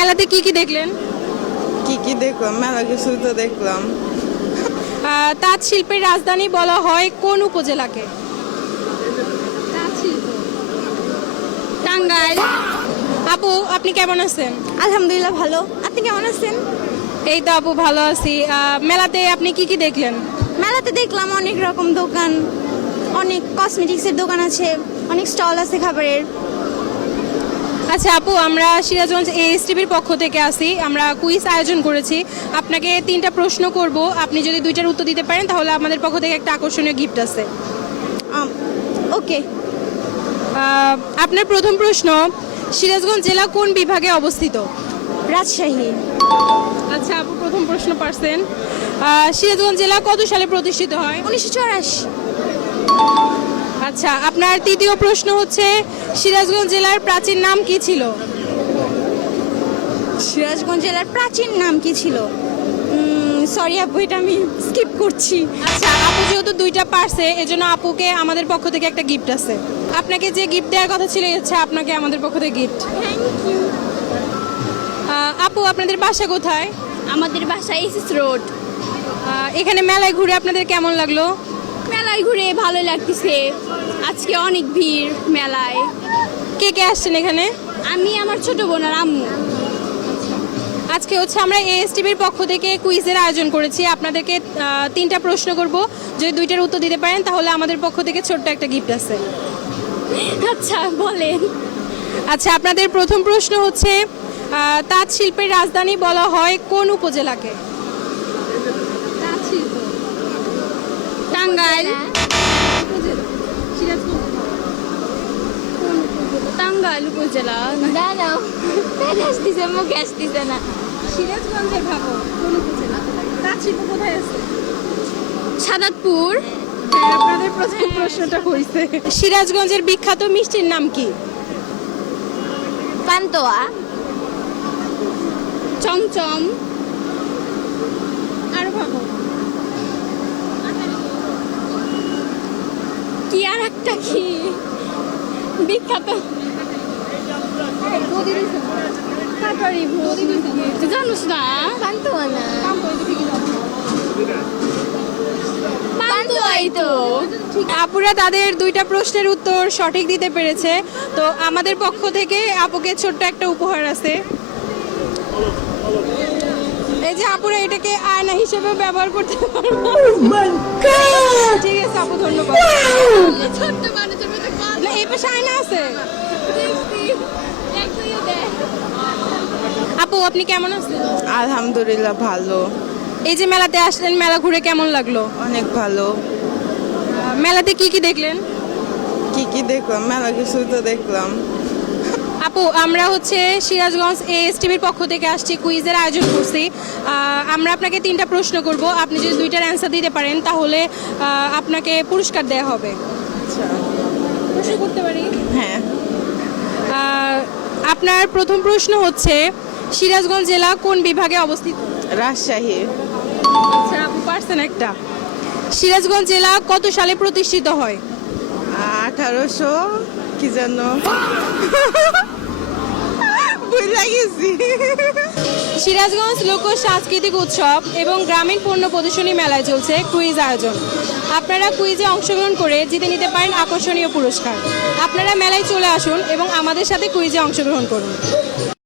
মেলাতে কি দেখলেন? কি দেখলাম? মেলা কিছু তো দেখলাম। তাঁত শিল্পের রাজধানী বলা হয় কোন উপজেলাকে? টাঙ্গাইল। আপু আপনি কেমন আছেন? আলহামদুলিল্লাহ ভালো। আপনি কেমন আছেন? এই তো আপু ভালো আছি। মেলাতে আপনি কি দেখলেন? মেলাতে দেখলাম অনেক রকম দোকান, অনেক কসমেটিক্সের দোকান আছে, অনেক স্টল আছে খাবারের। আচ্ছা আপু, আমরা সিরাজগঞ্জ এএসটিভির পক্ষ থেকে আসি। আমরা কুইজ আয়োজন করেছি। আপনাকে 3টা প্রশ্ন করব। আপনি যদি 2টার উত্তর দিতে পারেন তাহলে আমাদের পক্ষ থেকে একটা আকর্ষণীয় গিফট আছে। ওকে। আপনার প্রথম প্রশ্ন, সিরাজগঞ্জ জেলা কোন বিভাগে অবস্থিত? রাজশাহী। আচ্ছা আপু, প্রথম প্রশ্ন পারছেন। সিরাজগঞ্জ জেলা কত সালে প্রতিষ্ঠিত হয়? 1984। আচ্ছা, আপনার তৃতীয় প্রশ্ন হচ্ছে, সিরাজগঞ্জ জেলার প্রাচীন নাম কি ছিল? সিরাজগঞ্জ জেলার প্রাচীন নাম কি ছিল? সরি আপু, এটা আমি স্কিপ করছি। আচ্ছা আপু যেহেতু 2টা পারছে, এজন্য আপুকে আমাদের পক্ষ থেকে একটা গিফট আছে। আপনাকে যে গিফট দেওয়ার কথা ছিল, হচ্ছে আপনাকে আমাদের পক্ষ থেকে গিফট। Thank you. আপু আপনাদের বাসা কোথায়? আমাদের বাসা এসএস রোড। এখানে মেলায় ঘুরে আপনাদের কেমন লাগলো? মেলায় ঘুরে ভালো লাগতেছে। আজকে অনেক ভিড় মেলায়। কে আসছেন এখানে? আমি, আমার ছোট বোন আর আম্মু। আজকে হচ্ছে আমরা এএসটিভির পক্ষ থেকে কুইজের আয়োজন করেছি। আপনাদেরকে 3টা প্রশ্ন করব। যদি 2টার উত্তর দিতে পারেন তাহলে আমাদের পক্ষ থেকে ছোট্ট একটা গিফট আছে। আচ্ছা বলেন। আচ্ছা, আপনাদের প্রথম প্রশ্ন হচ্ছে, তাঁত শিল্পের রাজধানী বলা হয় কোন উপজেলাকে? টাঙ্গাইল। টাঙ্গাইল উপজেলা। দাঁড়াও, আসতেছে মুখে আসতেছে না। সিরাজগঞ্জের ভাবো কোন উপজেলা? তাঁত শিল্প কোথায় আছে? সাদাতপুর। আপনাদের প্রথম প্রশ্নটা হইছে। সিরাজগঞ্জের বিখ্যাত মিষ্টির নাম কি? পান্তোয়া। চমচম। আরো ভাবো। কি আর একটা কি বিখ্যাত? তুই জানিস না? পান্তোয়া না, পান্তোয়াই তো। আপুরা তাদের 2টা প্রশ্নের উত্তর সঠিক দিতে পেরেছে। তো আমাদের পক্ষ থেকে আপুকে ছোট্ট একটা উপহার আছে। এই যে আপুরা এটাকে আয়না হিসেবে ব্যবহার করতে পারবো। ঠিক আছে আপু, ধন্যবাদ। ছোট্ট মানুষের মতো না, এই পাশে আয়না আছে। আপু আপনি কেমন আছেন? আলহামদুলিল্লাহ ভালো। এই যে মেলাতে আসলেন, মেলা ঘুরে কেমন লাগলো? অনেক ভালো। মেলাতে কি দেখলেন? কি দেখলাম? মেলা কিছু তো দেখলাম। আপু আমরা হচ্ছে সিরাজগঞ্জ এএসটিভির পক্ষ থেকে আসছি, কুইজের আয়োজন করছি। আমরা আপনাকে 3টা প্রশ্ন করব। আপনি যদি 2টার অ্যান্সার দিতে পারেন তাহলে আপনাকে পুরস্কার দেওয়া হবে। আচ্ছা। প্রশ্ন করতে পারি? হ্যাঁ। আপনার প্রথম প্রশ্ন হচ্ছে, সিরাজগঞ্জ জেলা কোন বিভাগে অবস্থিত? রাজশাহী। আচ্ছা আপু পারছেন একটা। সিরাজগঞ্জ জেলা কত সালে প্রতিষ্ঠিত হয়? 1800 কি জানো, ভুলে গেছি। সিরাজগঞ্জ লোক সাংস্কৃতিক উৎসব এবং গ্রামীণ পণ্য প্রদর্শনী মেলায় চলছে কুইজ আয়োজন। আপনারা কুইজে অংশগ্রহণ করে জিতে নিতে পারেন আকর্ষণীয় পুরস্কার। আপনারা মেলায় চলে আসুন এবং আমাদের সাথে কুইজে অংশগ্রহণ করুন।